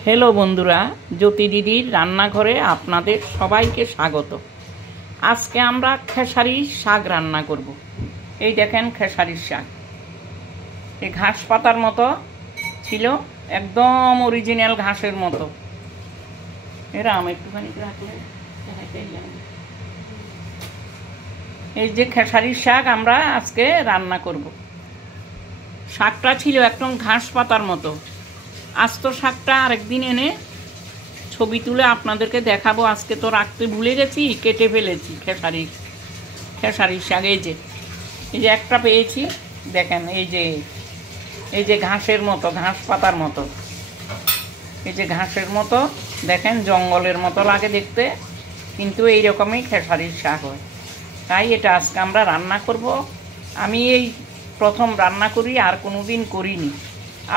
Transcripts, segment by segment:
Hello बंधुरा ज्योति दीदिर रान्नाघरे आपनादेर सबाइके स्वागत। आज के आमरा खेसारिर शाक रान्ना करब। এই দেখেন খেসারির শাক, এই ঘাস পাতার মতো ছিল, একদম অরিজিনাল ঘাসের মতো। এরা আমি একটুখানি রাখলে এই যে খেসারির শাক আমরা আজকে রান্না করব। শাকটা ছিল একদম ঘাস পাতার মতো। আস্ত শাকটা আরেকদিন এনে ছবি তুলে আপনাদেরকে দেখাবো। আজকে তো রাখতে ভুলে গেছি, কেটে ফেলেছি খেসারির শাক। এই যে একটা পেয়েছি, দেখেন এই যে ঘাসের মতো, ঘাস পাতার মতো, এই যে ঘাসের মতো, দেখেন জঙ্গলের মতো লাগে দেখতে, কিন্তু এই রকমই খেসারির শাক হয়। তাই এটা আজকে আমরা রান্না করব। আমি এই প্রথম রান্না করি, আর কোনোদিন করিনি,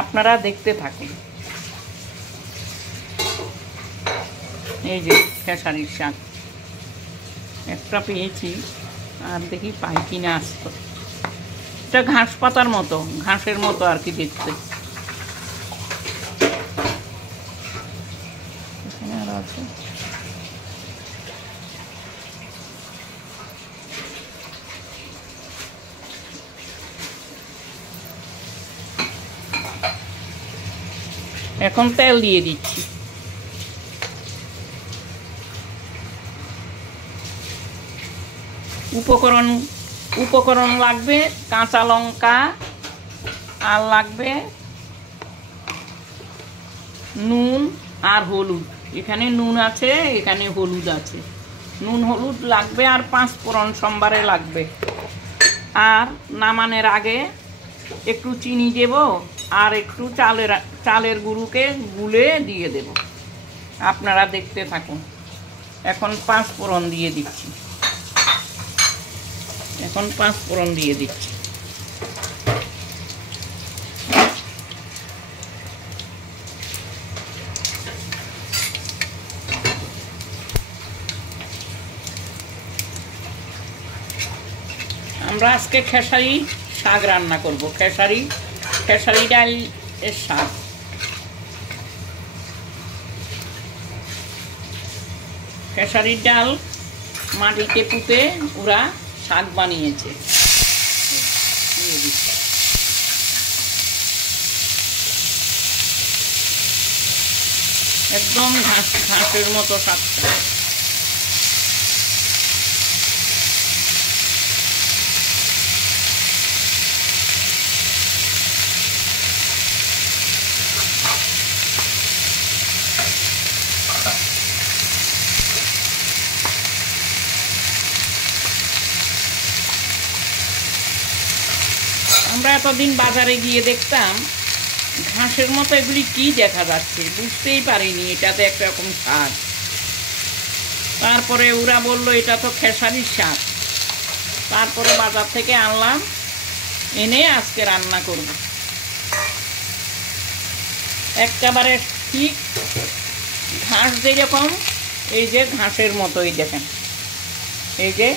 আপনারা দেখতে থাকুন। এই যে খেসারির শাক একটা পেয়েছি, আর দেখি পাই কিনা আসতো। এটা ঘাস পাতার মতো, ঘাসের মতো আর কি দেখতে। এখানে আর আছে। এখন তেল দিয়ে দিচ্ছি। উপকরণ লাগবে কাঁচা লঙ্কা, আর লাগবে নুন আর হলুদ। এখানে নুন আছে, এখানে হলুদ আছে। নুন হলুদ লাগবে, আর 5 ফোড়ন সম্বারে লাগবে। আর নামানোর আগে একটু চিনি দেব, আর একটু চালের গুঁড়োকে গুলে দিয়ে দেব। আপনারা দেখতে থাকুন। এখন 5 ফোড়ন দিয়ে দিচ্ছি। আমরা আজকে খেসারি শাক রান্না করব। খেসারি ডাল এর শাক। খেসারির ডাল মাটিতে পুঁতে ওরা শাক বানিয়েছে। একদম ঘাসের মতো শাকটা। আমরা এতদিন বাজারে গিয়ে দেখতাম ঘাসের মতো, এগুলি কি দেখা যাচ্ছে বুঝতেই পারিনি, এটাতে একরকম শাক। তারপরে ওরা বলল এটা তো খেসারির শাক। তারপরে বাজার থেকে আনলাম, এনে আজকে রান্না করব। একেবারে ঠিক ঘাস যেরকম, এই যে ঘাসের মতোই দেখেন। এই যে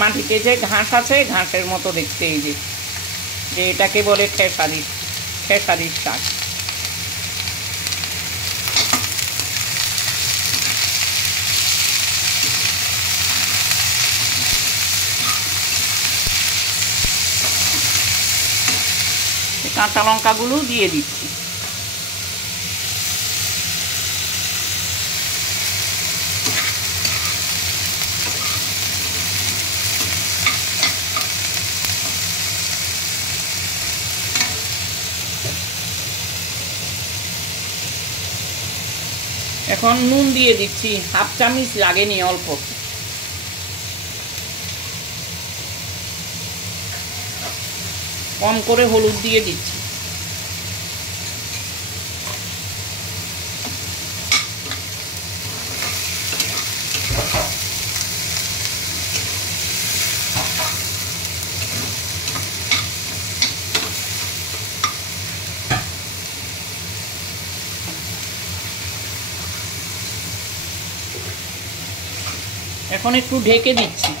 মাটিতে যে ঘাস আছে, ঘাসের মতো দেখতে। এই যে এটাকে বলে খেসারির শাক। কাঁচা লঙ্কাগুলো দিয়ে দিচ্ছি। এখন নুন দিয়ে দিচ্ছি, 1/2 চামচ লাগেনি, অল্প। কম করে হলুদ দিয়ে দিচ্ছি। এখন একটু ঢেকে দিচ্ছি।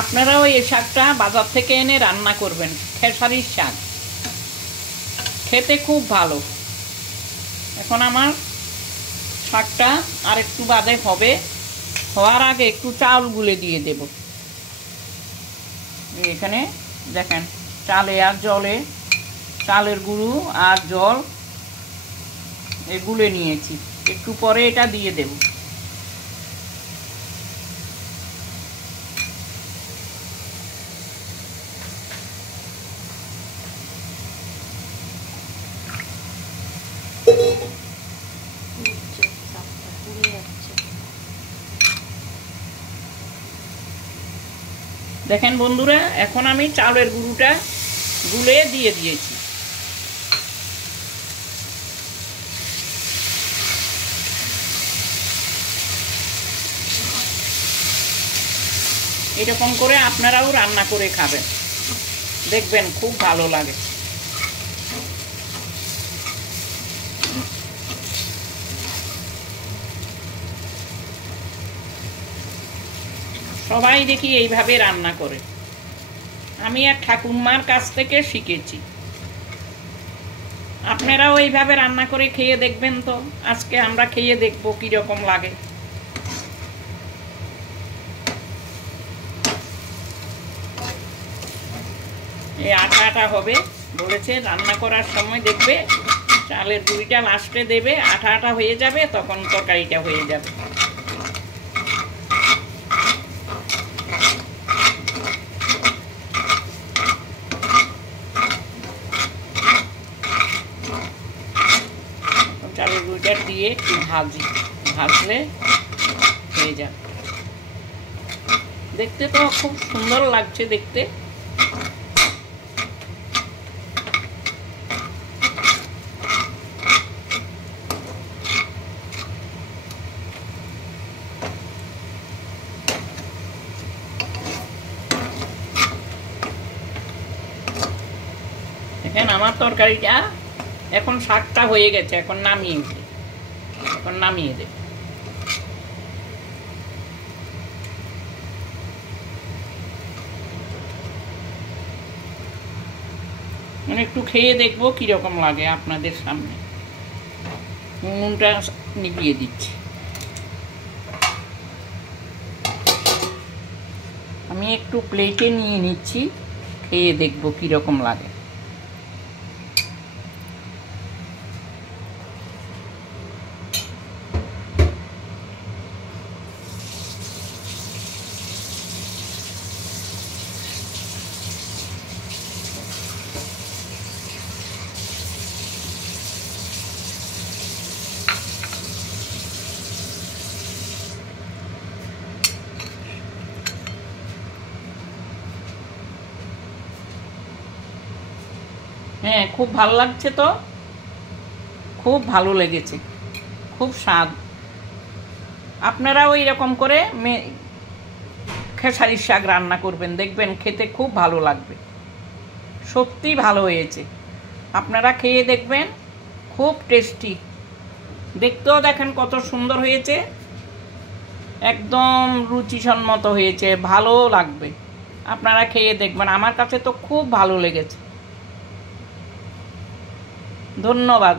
আপনারাও এই শাকটা বাজার থেকে এনে রান্না করবেন। খেসারির শাক খেতে খুব ভালো। এখন আমার শাকটা আর একটু বাদে হবে, হওয়ার আগে একটু চাল গুলে দিয়ে দেব। এখানে দেখেন চালে আর জলে, চালের গুঁড়ো আর জল গুলে নিয়েছি, একটু পরে এটা দিয়ে দেব। দেখেন বন্ধুরা, এখন আমি চালের গুঁড়োটা গুলে দিয়ে দিয়েছি। এরকম করে আপনারাও রান্না করে খাবেন, দেখবেন খুব ভালো লাগে। সবাই দেখি এইভাবে রান্না করে। আমি এক ঠাকুরমার কাছ থেকে শিখেছি। আপনারাও এইভাবে রান্না করে খেয়ে দেখবেন তো। আজকে আমরা খেয়ে দেখব কিরকম লাগে। এই আটা আটা হবে বলেছে, রান্না করার সময় দেখবে চালের গুঁড়িটা লাস্টে দেবে, আটা আটা হয়ে যাবে, তখন তরকারিটা হয়ে যাবে। চালের গুঁড়িটা দিয়ে একটু ভাজলে হয়ে যাবে। দেখতে তো খুব সুন্দর লাগছে দেখতে। দেখেন আমার তরকারিটা এখন শাকটা হয়ে গেছে, এখন নামিয়ে দেব। একটু খেয়ে দেখবো কিরকম লাগে আপনাদের সামনে। নুনটা নিভিয়ে দিচ্ছি। আমি একটু প্লেটে নিয়ে নিচ্ছি, খেয়ে দেখবো কিরকম লাগে। হ্যাঁ, খুব ভালো লাগছে তো, খুব ভালো লেগেছে, খুব স্বাদ। আপনারাও এরকম করে খেসারির শাক রান্না করবেন, দেখবেন খেতে খুব ভালো লাগবে। সত্যি ভালো হয়েছে, আপনারা খেয়ে দেখবেন, খুব টেস্টি। দেখতেও দেখেন কত সুন্দর হয়েছে, একদম রুচিসম্মত হয়েছে, ভালো লাগবে। আপনারা খেয়ে দেখবেন, আমার কাছে তো খুব ভালো লেগেছে। ধন্যবাদ।